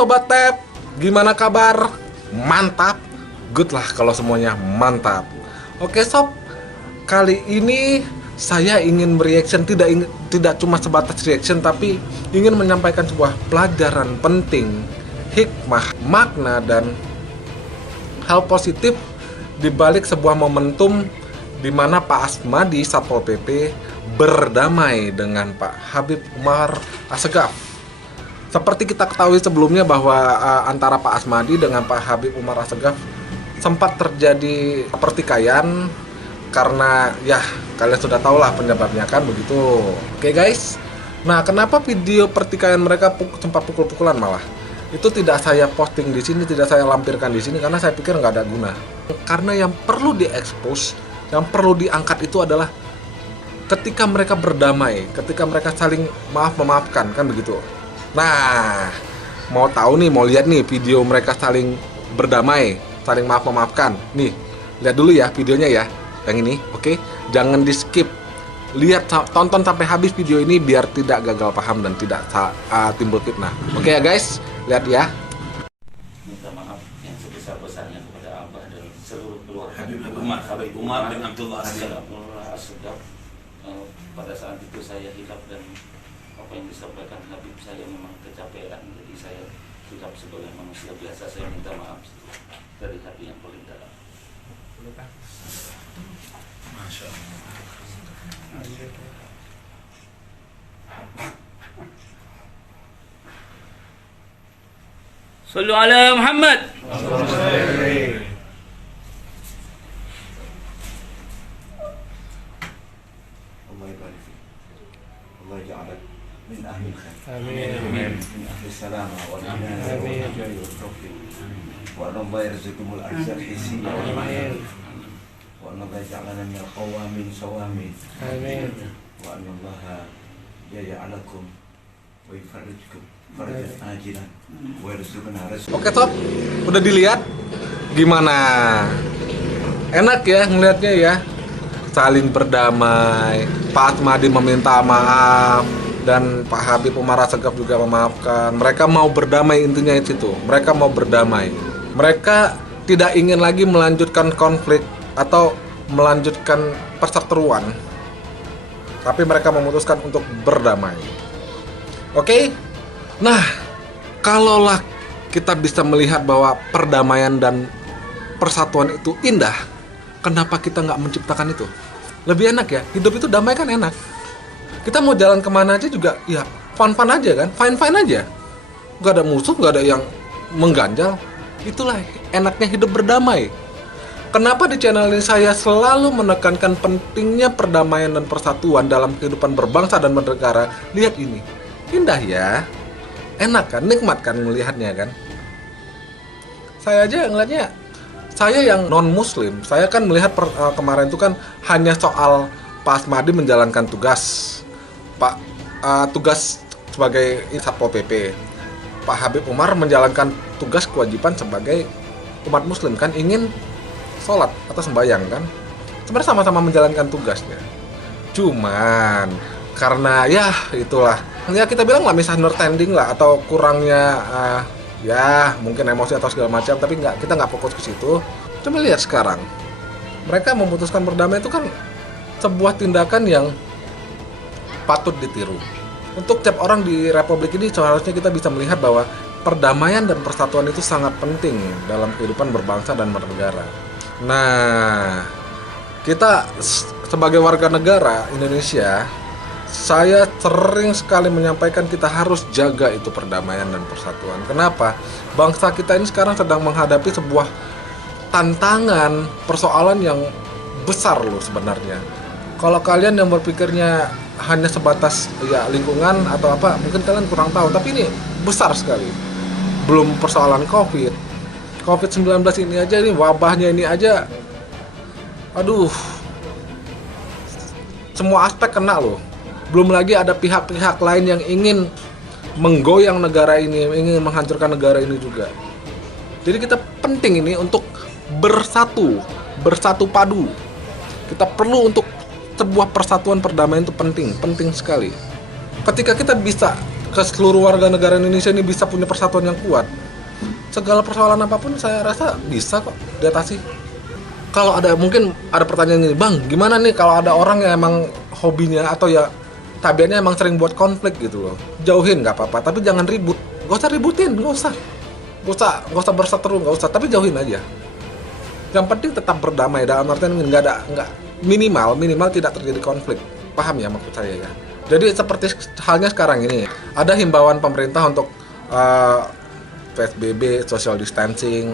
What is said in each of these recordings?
Sobat Tap, gimana kabar? Mantap? Good lah kalau semuanya mantap. Oke sob, kali ini saya ingin bereaction, tidak cuma sebatas reaction, tapi ingin menyampaikan sebuah pelajaran penting, hikmah, makna, dan hal positif di balik sebuah momentum di mana Pak Asmadi Satpol PP berdamai dengan Pak Habib Umar Asegaf. Seperti kita ketahui sebelumnya bahwa antara Pak Asmadi dengan Pak Habib Umar Asegaf sempat terjadi pertikaian karena ya kalian sudah tahu lah penyebabnya kan begitu. Oke guys, nah kenapa video pertikaian mereka sempat pukul-pukulan malah? Itu tidak saya posting di sini, tidak saya lampirkan di sini karena saya pikir nggak ada guna. Karena yang perlu diekspos, yang perlu diangkat itu adalah ketika mereka berdamai, ketika mereka saling memaafkan kan begitu. Nah, mau tahu nih, mau lihat nih video mereka saling berdamai, saling memaafkan. Nih, lihat dulu ya videonya ya, yang ini, oke? Jangan di skip, lihat, tonton sampai habis video ini biar tidak gagal paham dan tidak timbul fitnah. Oke ya guys, lihat ya. Minta maaf yang sebesar-besarnya kepada Abah dan seluruh keluarga Habib Umar bin Abdullah Asegaf. Pada saat itu saya hilaf dan apa yang disampaikan Habib saya memang kecapean, jadi saya hilaf sebagai manusia biasa. Saya minta maaf dari hati yang paling dalam. Masya Allah. Sallu ala Muhammad. Allah ja'alak min ahli khair. Amin. Min ahli salama wal iman wal jari wal tawfiq. Wa Allah yarzuqumul arzaq hissiyya wal ma'nawiyya. Wa Allah ja'alana min qawamin sawamin. Amin. Wa Allah yaj'alakum wa yufarrijukum farajan ajilan wa yarzuquna rizqan. Oke sob, udah dilihat? Gimana? Enak ya ngelihatnya ya? Saling berdamai, Pak Asmadi meminta maaf dan Pak Habib Umar Asegaf juga memaafkan. Mereka mau berdamai, intinya itu. Mereka mau berdamai. Mereka tidak ingin lagi melanjutkan konflik atau melanjutkan perseteruan. Tapi mereka memutuskan untuk berdamai. Oke? Nah, kalaulah kita bisa melihat bahwa perdamaian dan persatuan itu indah, kenapa kita nggak menciptakan itu? Lebih enak ya, hidup itu damai kan enak. Kita mau jalan kemana aja juga, ya fun-fun aja kan, fine-fine aja. Nggak ada musuh, nggak ada yang mengganjal. Itulah enaknya hidup berdamai. Kenapa di channel ini saya selalu menekankan pentingnya perdamaian dan persatuan dalam kehidupan berbangsa dan bernegara? Lihat ini, indah ya, enak kan, nikmat kan melihatnya kan. Saya aja ngeliatnya, saya yang non-muslim, saya kan melihat kemarin itu kan hanya soal Pak Asmadi menjalankan tugas, tugas sebagai Satpol PP. Pak Habib Umar menjalankan tugas kewajiban sebagai umat muslim kan, ingin sholat atau sembahyang kan. Sebenarnya sama-sama menjalankan tugasnya. Cuman karena ya itulah, ya kita bilang lah misunderstanding lah atau kurangnya ya mungkin emosi atau segala macam, tapi kita nggak fokus ke situ. Coba lihat sekarang, mereka memutuskan berdamai itu kan sebuah tindakan yang patut ditiru. Untuk tiap orang di Republik ini seharusnya kita bisa melihat bahwa perdamaian dan persatuan itu sangat penting dalam kehidupan berbangsa dan bernegara. Nah, kita sebagai warga negara Indonesia, saya sering sekali menyampaikan kita harus jaga itu perdamaian dan persatuan. Kenapa? Bangsa kita ini sekarang sedang menghadapi sebuah tantangan, persoalan yang besar loh sebenarnya. Kalau kalian yang berpikirnya hanya sebatas ya lingkungan atau apa, mungkin kalian kurang tahu, tapi ini besar sekali. Belum persoalan COVID-19 ini aja, ini wabahnya ini aja, aduh, semua aspek kena loh. Belum lagi ada pihak-pihak lain yang ingin menggoyang negara ini, ingin menghancurkan negara ini juga. Jadi kita penting ini untuk bersatu padu. Kita perlu untuk sebuah persatuan perdamaian itu penting sekali. Ketika kita bisa ke seluruh warga negara Indonesia ini bisa punya persatuan yang kuat, segala persoalan apapun saya rasa bisa kok diatasi. Kalau ada mungkin ada pertanyaan ini, Bang, gimana nih kalau ada orang yang emang hobinya atau ya tabiatnya emang sering buat konflik gitu loh, jauhin nggak apa-apa, tapi jangan ribut, nggak usah ributin, nggak usah berseteru, nggak usah, tapi jauhin aja. Yang penting tetap berdamai, dalam artian nggak minimal tidak terjadi konflik. Paham ya maksud saya ya? Jadi seperti halnya sekarang ini, ada himbauan pemerintah untuk PSBB, social distancing.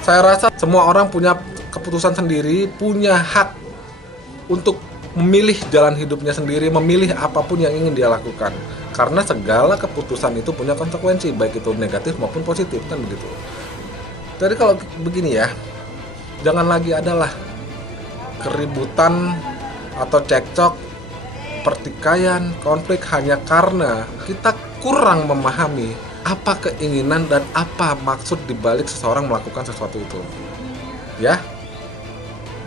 Saya rasa semua orang punya keputusan sendiri, punya hak untuk memilih jalan hidupnya sendiri, memilih apapun yang ingin dia lakukan. Karena segala keputusan itu punya konsekuensi, baik itu negatif maupun positif, kan begitu. Jadi kalau begini ya, jangan lagi adalah keributan atau cekcok, pertikaian, konflik hanya karena kita kurang memahami apa keinginan dan apa maksud dibalik seseorang melakukan sesuatu itu. Ya,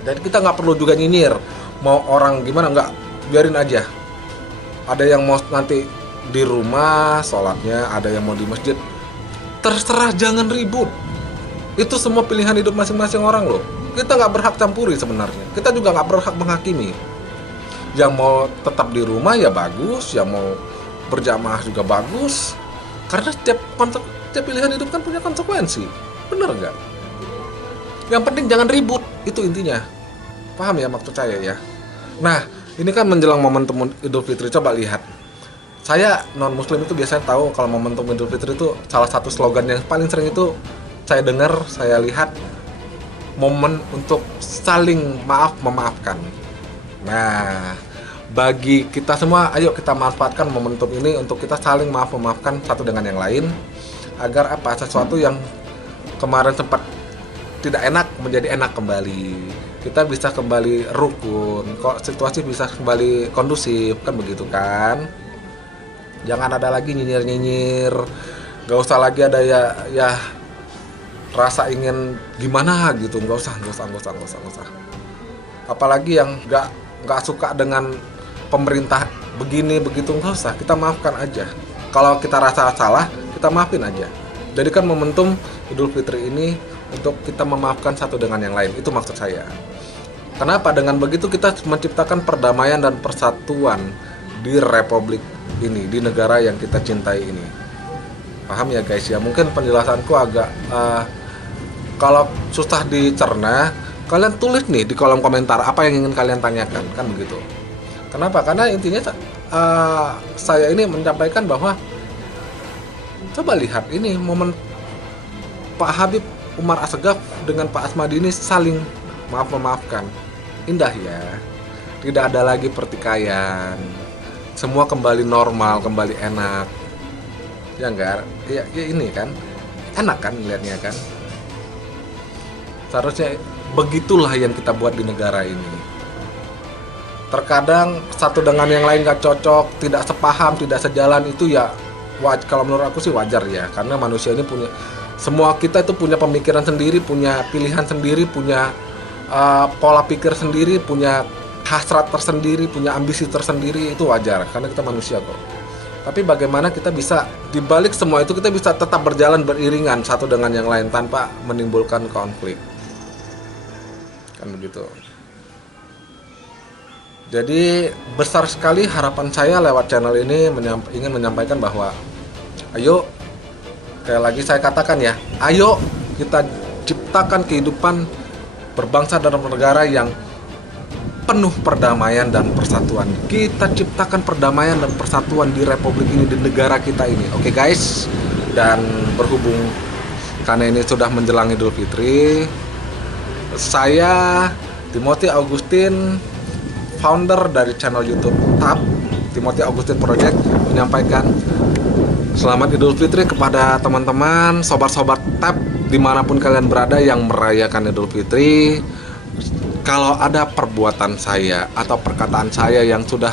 dan kita nggak perlu juga nyinyir, mau orang gimana, nggak, biarin aja. Ada yang mau nanti di rumah sholatnya, ada yang mau di masjid, terserah, jangan ribut. Itu semua pilihan hidup masing-masing orang loh. Kita nggak berhak campuri sebenarnya. Kita juga nggak berhak menghakimi. Yang mau tetap di rumah ya bagus, yang mau berjamaah juga bagus. Karena setiap pilihan hidup kan punya konsekuensi. Bener nggak? Yang penting jangan ribut, itu intinya. Paham ya maksud saya ya? Nah, ini kan menjelang momentum Idul Fitri, coba lihat. Saya non-muslim itu biasanya tahu kalau momentum Idul Fitri itu salah satu slogan yang paling sering itu saya dengar, saya lihat, momen untuk saling memaafkan. Nah, bagi kita semua, ayo kita manfaatkan momentum ini untuk kita saling memaafkan satu dengan yang lain, agar apa, sesuatu yang kemarin sempat tidak enak menjadi enak kembali. Kita bisa kembali rukun, kok situasi bisa kembali kondusif, kan begitu kan? Jangan ada lagi nyinyir-nyinyir, gak usah lagi ada ya rasa ingin gimana gitu, nggak usah. Apalagi yang nggak suka dengan pemerintah begini begitu, nggak usah, kita maafkan aja. Kalau kita rasa salah, kita maafin aja. Jadikan momentum Idul Fitri ini untuk kita memaafkan satu dengan yang lain, itu maksud saya. Kenapa? Dengan begitu kita menciptakan perdamaian dan persatuan di republik ini, di negara yang kita cintai ini. Paham ya guys ya? Mungkin penjelasanku agak kalau susah dicerna, kalian tulis nih di kolom komentar apa yang ingin kalian tanyakan, kan begitu. Kenapa? Karena intinya saya ini menyampaikan bahwa coba lihat ini momen Pak Habib Umar Assegaf dengan Pak Asmadi ini saling memaafkan. Indah ya. Tidak ada lagi pertikaian. Semua kembali normal, kembali enak. Ya enggak? Ya ini kan enak kan lihatnya kan. Seharusnya begitulah yang kita buat di negara ini. Terkadang satu dengan yang lain gak cocok, tidak sepaham, tidak sejalan, itu ya kalau menurut aku sih wajar ya. Karena manusia ini punya, semua kita itu punya pemikiran sendiri, punya pilihan sendiri, punya pola pikir sendiri, punya hasrat tersendiri, punya ambisi tersendiri, itu wajar karena kita manusia kok. Tapi bagaimana kita bisa dibalik semua itu kita bisa tetap berjalan beriringan satu dengan yang lain tanpa menimbulkan konflik, kan begitu. Jadi besar sekali harapan saya lewat channel ini ingin menyampaikan bahwa ayo, kayak lagi saya katakan ya, ayo kita ciptakan kehidupan berbangsa dan bernegara yang penuh perdamaian dan persatuan. Kita ciptakan perdamaian dan persatuan di republik ini, di negara kita ini. Oke guys, dan berhubung karena ini sudah menjelang Idul Fitri, saya Timothy Augustin, founder dari channel YouTube TAP, Timothy Augustin Project, menyampaikan selamat Idul Fitri kepada teman-teman, sobat-sobat TAP dimanapun kalian berada yang merayakan Idul Fitri. Kalau ada perbuatan saya atau perkataan saya yang sudah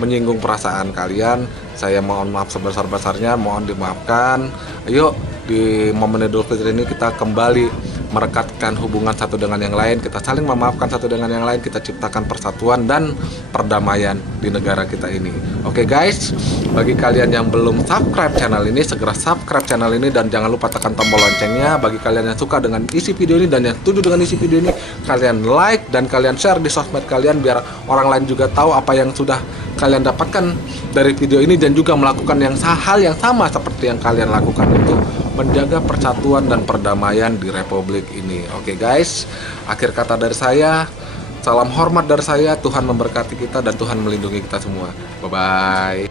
menyinggung perasaan kalian, saya mohon maaf sebesar-besarnya, mohon dimaafkan. Ayo di momen Idul Fitri ini kita kembali merekatkan hubungan satu dengan yang lain, kita saling memaafkan satu dengan yang lain, kita ciptakan persatuan dan perdamaian di negara kita ini. Oke guys, Bagi kalian yang belum subscribe channel ini, segera subscribe channel ini dan jangan lupa tekan tombol loncengnya. Bagi kalian yang suka dengan isi video ini dan yang setuju dengan isi video ini, kalian like dan kalian share di sosmed kalian biar orang lain juga tahu apa yang sudah kalian dapatkan dari video ini dan juga melakukan hal yang sama seperti yang kalian lakukan untuk menjaga persatuan dan perdamaian di Republik ini. Oke guys, akhir kata dari saya, salam hormat dari saya. Tuhan memberkati kita dan Tuhan melindungi kita semua. Bye bye.